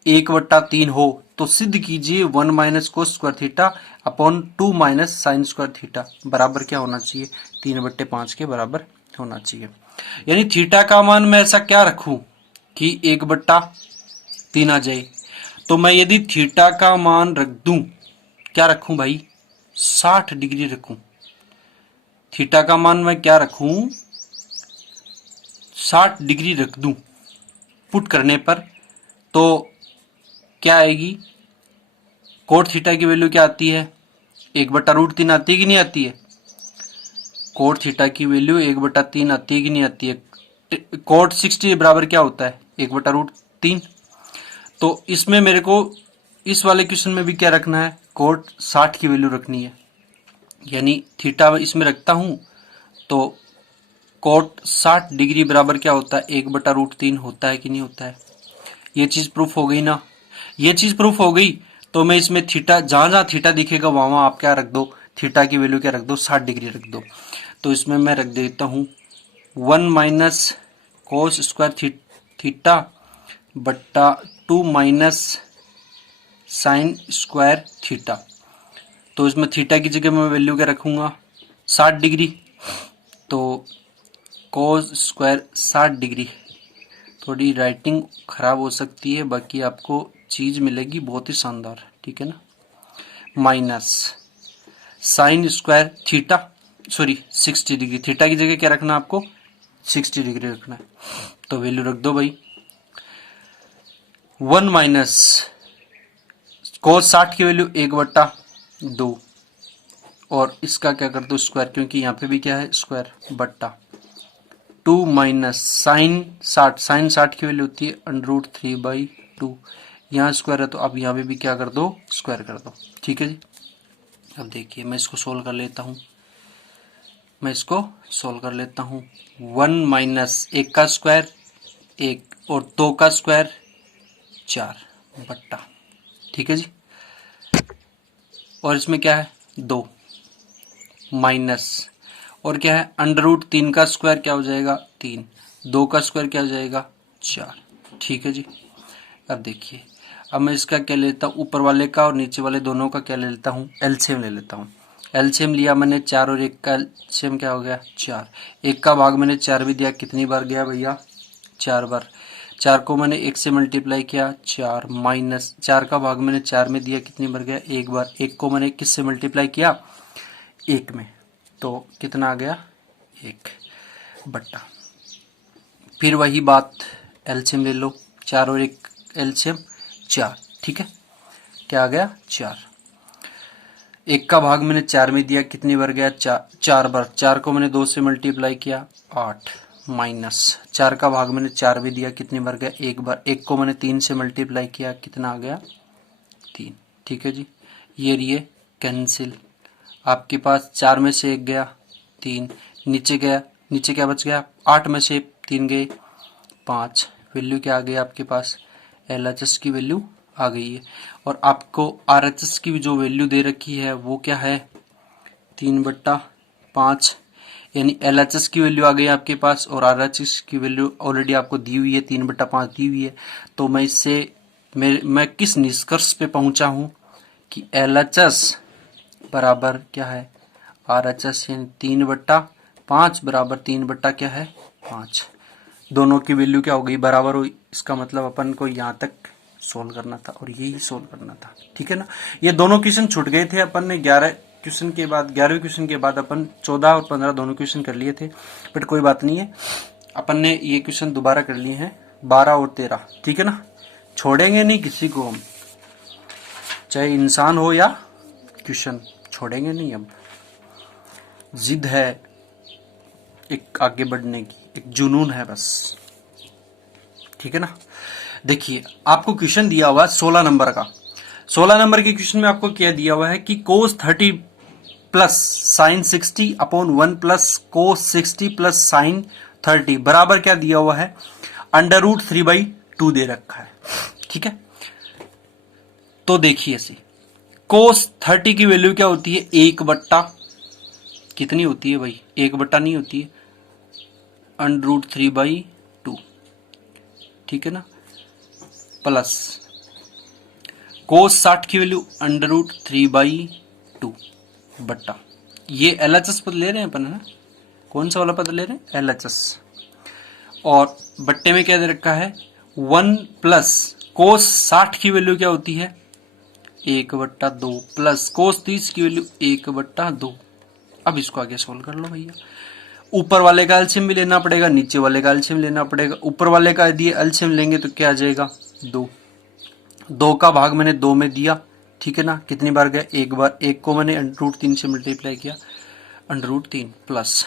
1/3 हो तो सिद्ध कीजिए 1 minus cos square theta upon 2 minus sine square theta बराबर क्या होना चाहिए 3/5 के बराबर होना चाहिए। यानी थीटा का मान मैं ऐसा क्या रखूं कि 1/3 आ जाए। तो मैं यदि थीटा का मान रख दूं, क्या रखूं भाई 60 डिग्री रखूं। थीटा का मान मैं क्या रखूं 60 डिग्री रख दूं पुट करने पर, तो क्या आएगी कोट थीटा की वैल्यू क्या आती है 1/√3 आती है कि नहीं आती है। कोट थीटा की वैल्यू 1/3 आती है कि नहीं आती है। कोट 60 बराबर क्या होता है 1/√3। तो इसमें मेरे को इस वाले क्वेश्चन में भी क्या रखना है कोट 60 की वैल्यू रखनी है। यानी थीटा इसमें रखता हूं तो कोट 60 डिग्री बराबर क्या होता है 1/√3 होता है कि नहीं होता है। ये चीज प्रूफ हो गई ना। ये चीज प्रूफ हो गई तो मैं इसमें थीटा जहां जहां थीटा दिखेगा वहां आप क्या रख दो थीटा की वैल्यू क्या रख दो 60 डिग्री रख दो। तो इसमें मैं रख देता हूं 1 माइनस कोस स्क्वायर थीटा बट्टा 2 माइनस साइन स्क्वायर थीटा। तो इसमें थीटा की जगह मैं वैल्यू क्या रखूंगा 60 डिग्री। तो कोस स्क्वायर 60 डिग्री, थोड़ी राइटिंग खराब हो सकती है बाकी आपको चीज मिलेगी बहुत ही शानदार, ठीक है ना। Minus sine square theta 60 degree, theta की जगह क्या रखना आपको 60 डिग्री रखना है। तो वैल्यू रख दो भाई 1 माइनस कोस 60 की वैल्यू 1/2 और इसका क्या कर दो स्क्वायर, क्योंकि यहाँ पे भी क्या है स्क्वायर बट्टा 2 माइनस साइन 60 की वैल्यू होती है √3/2। यहाँ स्क्वायर है तो अब यहाँ पे भी क्या कर दो स्क्वायर कर दो, ठीक है जी। अब देखिए मैं इसको सोल्व कर लेता हूँ। 1 माइनस 1 का स्क्वायर 1 और 2 का स्क्वायर 4 बट्टा, ठीक है जी। और इसमें क्या है 2 माइनस और क्या है √3 का स्क्वायर क्या हो जाएगा 3, 2 का स्क्वायर क्या हो जाएगा 4, ठीक है जी। अब देखिए अब मैं इसका क्या लेता हूँ ऊपर वाले का और नीचे वाले दोनों का क्या ले लेता हूँ एलसीएम ले लेता हूँ। एलसीएम लिया मैंने 4 और 1 का एलसीएम क्या हो गया 4। 1 का भाग मैंने 4 भी दिया, कितनी बार गया भैया 4 बार। 4 को मैंने 1 से मल्टीप्लाई किया 4 माइनस 4 का भाग मैंने 4 में दिया, कितनी बार गया 1 बार। 1 को मैंने किस से मल्टीप्लाई किया 1 में, तो कितना आ गया 1 बट्टा। फिर वही बात एलसीएम ले लो 4 और 1 एलसीएम 4, ठीक है क्या आ गया 4। 1 का भाग मैंने 4 में दिया, कितनी बार गया 4 बार। 4 को मैंने 2 से मल्टीप्लाई किया 8 माइनस 4 का भाग मैंने 4 भी दिया, कितनी बार गया 1 बार। 1 को मैंने 3 से मल्टीप्लाई किया, कितना आ गया 3, ठीक है जी। ये कैंसिल, आपके पास 4 में से 1 गया 3, नीचे क्या बच गया 8 में से 3 गए 5, वैल्यू क्या आ गई आपके पास एलएचएस की वैल्यू आ गई है। और आपको आरएचएस की जो वैल्यू दे रखी है वो क्या है 3/5, यानी एलएचएस की वैल्यू आ गई आपके पास और आरएचएस की वैल्यू ऑलरेडी आपको दी हुई है 3/5 दी हुई है। तो मैं इससे मैं किस निष्कर्ष पे पहुंचा हूं कि एलएचएस बराबर क्या है आरएचएस, यानी 3/5 बराबर 3/क्या है 5। दोनों की वैल्यू क्या हो गई बराबर हुई, इसका मतलब अपन को यहाँ तक सोल्व करना था और यही सोल्व करना था, ठीक है ना। ये दोनों क्वेश्चन छूट गए थे अपन ने 11वें क्वेश्चन के बाद अपन 14 और 15 दोनों क्वेश्चन कर लिए थे, बट कोई बात नहीं है अपन ने ये क्वेश्चन दोबारा कर लिए हैं 12 और 13, ठीक है ना। छोड़ेंगे नहीं किसी को हम, चाहे इंसान हो या क्वेश्चन, छोड़ेंगे नहीं। अब जिद है एक आगे बढ़ने की, एक जुनून है बस, ठीक है ना। देखिए आपको क्वेश्चन दिया हुआ है 16 नंबर का। 16 नंबर के क्वेश्चन में आपको क्या दिया हुआ है कि कोस 30 plus sign 60 upon 1 plus cos 60 plus sign 30 बराबर क्या दिया हुआ है √3/2 दे रखा है, ठीक है। तो देखिए ऐसे कोस 30 की वैल्यू क्या होती है 1 बट्टा कितनी होती है भाई 1 बट्टा नहीं होती है √3/2, ठीक है ना। प्लस कोस 60 की वैल्यू √3/2 बट्टा ये LHS पद ले रहे हैं अपन, है ना? कौन सा वाला पद ले रहे हैं? LHS। और बट्टे में क्या दे रखा है? 1 प्लस कोस 60 की वैल्यू क्या होती है? 1/2 प्लस कोस 30 की वैल्यू 1/2। अब इसको आगे सोल्व कर लो भैया। ऊपर वाले का एलसीएम भी लेना पड़ेगा, नीचे वाले का एलसीएम लेना पड़ेगा। ऊपर वाले का यदि एलसीएम लेंगे तो क्या आ जाएगा? 2। 2 का भाग मैंने 2 में दिया, ठीक है ना? कितनी बार गया? एक बार। 1 को मैंने √3 से मल्टीप्लाई किया, √3 प्लस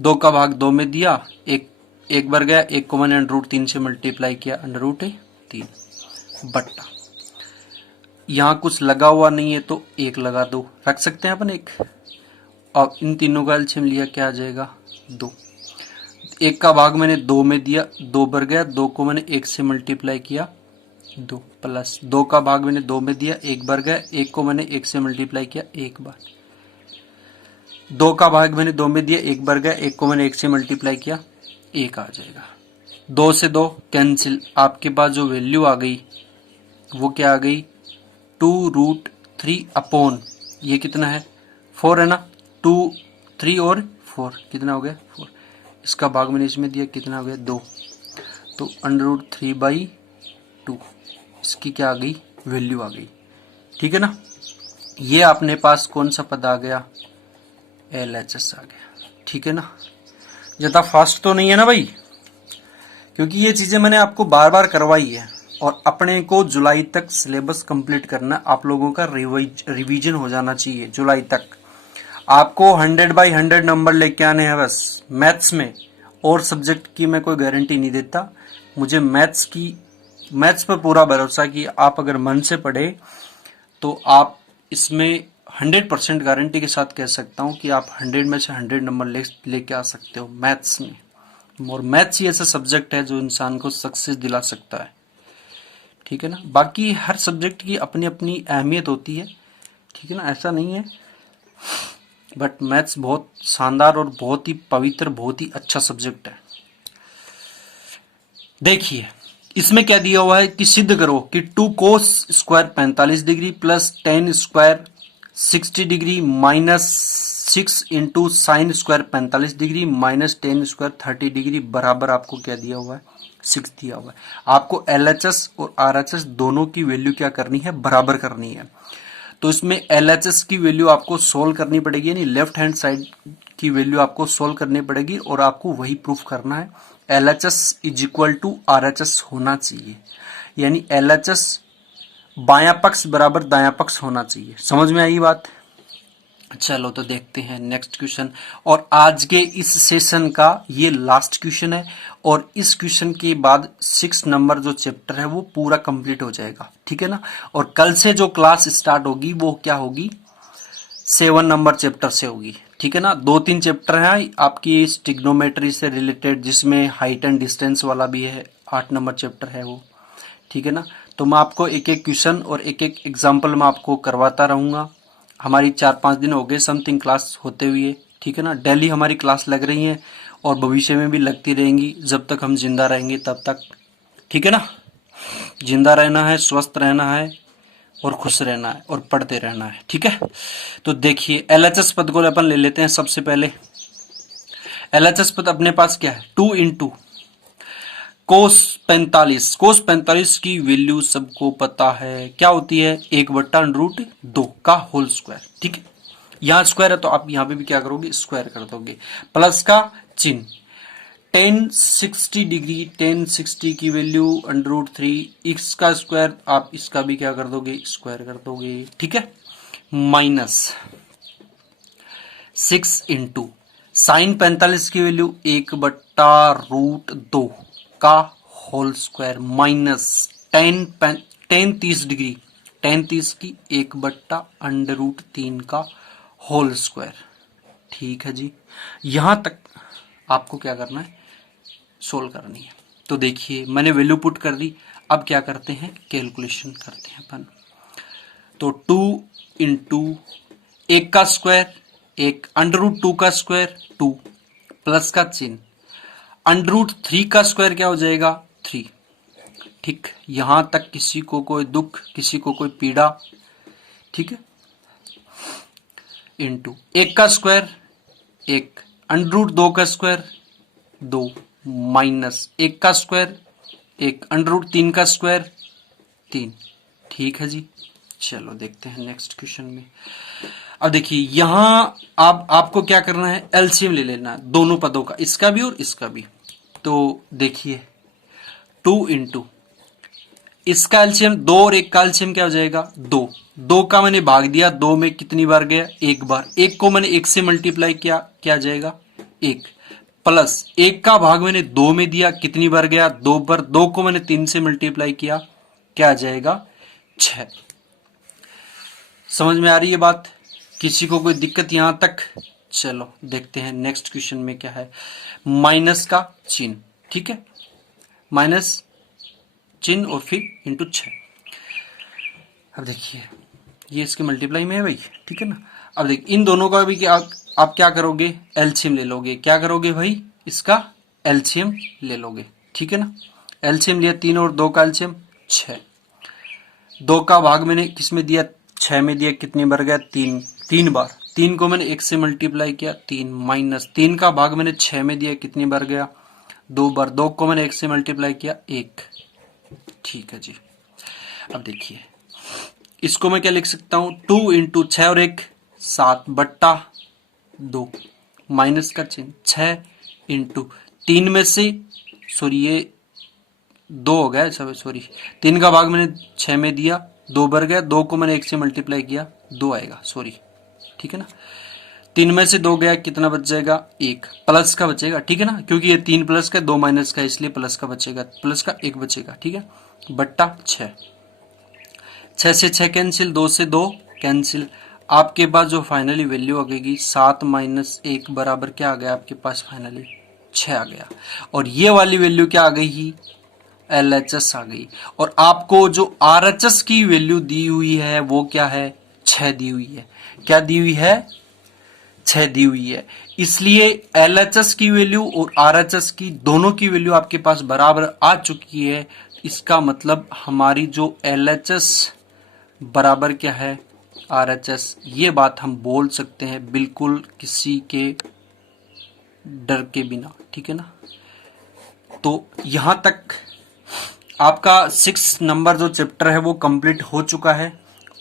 2 का भाग 2 में दिया, एक बार गया। 1 को मैंने √3 से मल्टीप्लाई किया, √3 बट्टा। यहाँ कुछ लगा हुआ नहीं है तो 1 लगा दो, रख सकते हैं अपन 1। अब इन तीनों का एलसीएम लिया, क्या आ जाएगा? 2। 1 का भाग मैंने 2 में दिया, 2 बार गया। 2 को मैंने 1 से मल्टीप्लाई किया, 2 प्लस 2 का भाग मैंने 2 में दिया, 1 बार गया। 1 को मैंने 1 से मल्टीप्लाई किया, 1 बार। 2 का भाग मैंने 2 में दिया, 1 बार गया। 1 को मैंने 1 से मल्टीप्लाई किया, 1 आ जाएगा। 2 से 2 कैंसिल। आपके पास जो वैल्यू आ गई वो क्या आ गई? 2√3 अपॉन ये कितना है? 4 है ना? 2, 3 और 4 कितना हो गया? 4। इसका भाग मैंने इसमें दिया, कितना हो गया? 2। तो √3/2 इसकी क्या आ गई? वैल्यू आ गई, ठीक है ना? ये अपने पास कौन सा पद आ गया? LHS आ गया, ठीक है ना? ज्यादा फास्ट तो नहीं है ना भाई, क्योंकि ये चीजें मैंने आपको बार बार करवाई है और अपने को जुलाई तक सिलेबस कंप्लीट करना। आप लोगों का रिवीजन हो जाना चाहिए जुलाई तक। आपको 100/100 नंबर लेके आने हैं बस मैथ्स में, और सब्जेक्ट की मैं कोई गारंटी नहीं देता। मुझे मैथ्स पर पूरा भरोसा कि आप अगर मन से पढ़े तो आप इसमें 100% गारंटी के साथ कह सकता हूं कि आप 100 में से 100 नंबर लेके आ सकते हो मैथ्स में। और मैथ्स ही ऐसा सब्जेक्ट है जो इंसान को सक्सेस दिला सकता है, ठीक है ना? बाकी हर सब्जेक्ट की अपनी अपनी अहमियत होती है, ठीक है ना? ऐसा नहीं है, बट मैथ्स बहुत शानदार और बहुत ही पवित्र, बहुत ही अच्छा सब्जेक्ट है। देखिए इसमें क्या दिया हुआ है कि सिद्ध करो कि 2 cos square 45 degree plus 10 square 60 degree minus 6 into sine square 45 degree minus 10 square 30 degree बराबर आपको क्या दिया हुआ है? 6 दिया हुआ है। आपको LHS और RHS दोनों की वैल्यू क्या करनी है? बराबर करनी है। तो इसमें LHS की वैल्यू आपको सोल्व करनी पड़ेगी, यानी लेफ्ट हैंड साइड की वैल्यू आपको सोल्व करनी पड़ेगी और आपको वही प्रूफ करना है। LHS is equal to RHS होना चाहिए, यानी LHS बायां पक्ष बराबर दायां पक्ष होना चाहिए। समझ में आई बात? चलो तो देखते हैं नेक्स्ट क्वेश्चन। और आज के इस सेशन का ये लास्ट क्वेश्चन है और इस क्वेश्चन के बाद 6 नंबर जो चैप्टर है वो पूरा कंप्लीट हो जाएगा, ठीक है ना? और कल से जो क्लास स्टार्ट होगी वो क्या होगी? 7 नंबर चैप्टर से होगी, ठीक है ना? 2-3 चैप्टर है आपकी ट्रिग्नोमेट्री से रिलेटेड, जिसमें हाइट एंड डिस्टेंस वाला भी है। 8 नंबर चैप्टर है वो, ठीक है ना? तो मैं आपको एक एक क्वेश्चन और एक एक एग्जाम्पल मैं आपको करवाता रहूंगा। हमारी 4-5 दिन हो गए समथिंग क्लास होते हुए, ठीक है ना? डेली हमारी क्लास लग रही है और भविष्य में भी लगती रहेंगी जब तक हम जिंदा रहेंगे तब तक, ठीक है ना? जिंदा रहना है, स्वस्थ रहना है और खुश रहना है और पढ़ते रहना है, ठीक है? तो देखिए LHS पद को अपन ले लेते हैं। सबसे पहले LHS पद अपने पास क्या है? 2 इंटू कोस 45। कोस 45 की वैल्यू सबको पता है क्या होती है? 1/√2 का होल स्क्वायर, ठीक है? यहां स्क्वायर है तो आप यहां पे भी क्या करोगे? स्क्वायर कर दोगे। प्लस का चिन्ह 1060 डिग्री, 1060 की वैल्यू √3, इसका स्क्वायर आप इसका भी क्या कर दोगे? स्क्वायर कर दोगे, ठीक है? माइनस 6 इंटू साइन 45 की वैल्यू 1/√2 का होल स्क्वायर माइनस 10 30 डिग्री, 10 30 की 1/√3 का होल स्क्वायर, ठीक है जी? यहां तक आपको क्या करना है? सोल्व करनी है। तो देखिए मैंने वैल्यू पुट कर दी। अब क्या करते हैं? कैलकुलेशन करते हैं अपन। तो 2 इंटू 1 का स्क्वायर 1, √2 का स्क्वायर 2, प्लस का चिन्ह √3 का स्क्वायर क्या हो जाएगा? 3, ठीक, यहां तक किसी को कोई दुख, किसी को कोई पीड़ा, ठीक है। इंटू 1 का स्क्वायर 1, अंडर रूट 2 का स्क्वायर 2, माइनस 1 का स्क्वायर 1, अंडर रूट 3 का स्क्वायर 3। ठीक है जी। चलो देखते हैं नेक्स्ट क्वेश्चन में। अब देखिए यहां आपको क्या करना है, एलसीएम ले लेना है दोनों पदों का, इसका भी और इसका भी। तो देखिए 2 इंटू इसका एलसीएम 2 और 1 का एलसीएम क्या हो जाएगा 2। 2 का मैंने भाग दिया, 2 में कितनी बार गया, 1 बार। 1 को मैंने 1 से मल्टीप्लाई किया, क्या आ जाएगा 1, प्लस 1 का भाग मैंने 2 में दिया, कितनी बार गया 2 बार। 2 को मैंने 3 से मल्टीप्लाई किया, क्या आ जाएगा 6। समझ में आ रही है बात, किसी को कोई दिक्कत यहां तक? चलो देखते हैं नेक्स्ट क्वेश्चन में क्या है। माइनस का चिन्ह, ठीक है, माइनस चिन्ह और फिर इंटू 6। अब देखिए ये इसके मल्टीप्लाई में है भाई, ठीक है ना। अब देखिए इन दोनों का भी क्या आप क्या करोगे, एलसीएम ले लोगे। क्या करोगे भाई, इसका एलसीएम ले लोगे, ठीक है ना। एलसीएम लिया, 3 और 2 का एलसीएम 6। 2 का भाग मैंने किस में दिया, 6 में दिया, कितनी बार गया 3 बार। 3 को मैंने 1 से मल्टीप्लाई किया 3, माइनस 3 का भाग मैंने 6 में दिया, कितनी बार गया 2 बार। 2 को मैंने 1 से मल्टीप्लाई किया 1। ठीक है जी। अब देखिए इसको मैं क्या लिख सकता हूं, 2 इंटू 6 और 1 7 बट्टा 2, माइनस का चिन्ह 6 इंटू 3 में से, सॉरी ये 2 हो गया, सॉरी 3 का भाग मैंने 6 में दिया, 2 बार गया। 2 को मैंने 1 से मल्टीप्लाई किया 2 आएगा, सॉरी, ठीक है ना। 3 में से 2 गया, कितना बच जाएगा 1, प्लस का बचेगा, ठीक है ना, क्योंकि ये 3 प्लस का 2 माइनस का, इसलिए प्लस का बचेगा, प्लस का 1 बचेगा, ठीक है, बट्टा 6। 6 से 6 कैंसिल, 2 से 2 कैंसिल। आपके पास जो फाइनली वैल्यू आ गई 7 माइनस 1 बराबर क्या आ गया आपके पास, फाइनली 6 आ गया। और ये वाली वैल्यू क्या आ गई ही, LHS आ गई। और आपको जो RHS की वैल्यू दी हुई है वो क्या है, 6 दी हुई है। क्या दी हुई है, 6 दी हुई है। इसलिए LHS की वैल्यू और RHS की दोनों की वैल्यू आपके पास बराबर आ चुकी है। इसका मतलब हमारी जो LHS बराबर क्या है RHS, ये बात हम बोल सकते हैं बिल्कुल किसी के डर के बिना, ठीक है ना। तो यहां तक आपका 6 नंबर जो चैप्टर है वो कंप्लीट हो चुका है।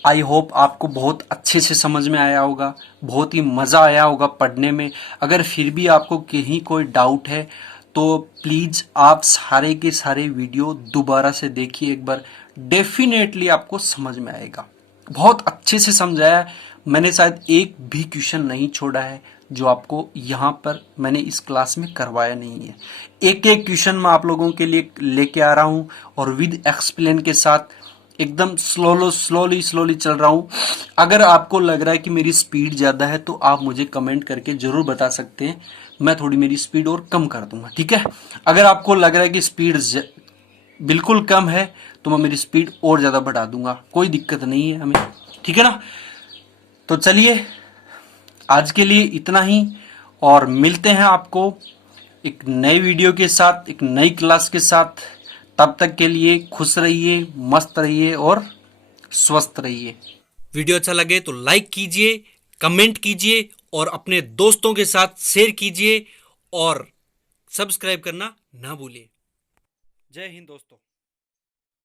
आई होप आपको बहुत अच्छे से समझ में आया होगा, बहुत ही मज़ा आया होगा पढ़ने में। अगर फिर भी आपको कहीं कोई डाउट है तो प्लीज़ आप सारे के सारे वीडियो दोबारा से देखिए एक बार, डेफिनेटली आपको समझ में आएगा। बहुत अच्छे से समझाया मैंने, शायद एक भी क्वेश्चन नहीं छोड़ा है जो आपको यहाँ पर मैंने इस क्लास में करवाया नहीं है। एक एक क्वेश्चन मैं आप लोगों के लिए लेके आ रहा हूँ और विद एक्सप्लेन के साथ एकदम स्लोली चल रहा हूँ। अगर आपको लग रहा है कि मेरी स्पीड ज़्यादा है तो आप मुझे कमेंट करके ज़रूर बता सकते हैं, मैं थोड़ी मेरी स्पीड और कम कर दूंगा, ठीक है। अगर आपको लग रहा है कि स्पीड बिल्कुल कम है तो मैं मेरी स्पीड और ज़्यादा बढ़ा दूंगा, कोई दिक्कत नहीं है हमें, ठीक है ना। तो चलिए आज के लिए इतना ही, और मिलते हैं आपको एक नए वीडियो के साथ, एक नई क्लास के साथ। तब तक के लिए खुश रहिए, मस्त रहिए और स्वस्थ रहिए। वीडियो अच्छा लगे तो लाइक कीजिए, कमेंट कीजिए और अपने दोस्तों के साथ शेयर कीजिए और सब्सक्राइब करना ना भूलिए। जय हिंद दोस्तों।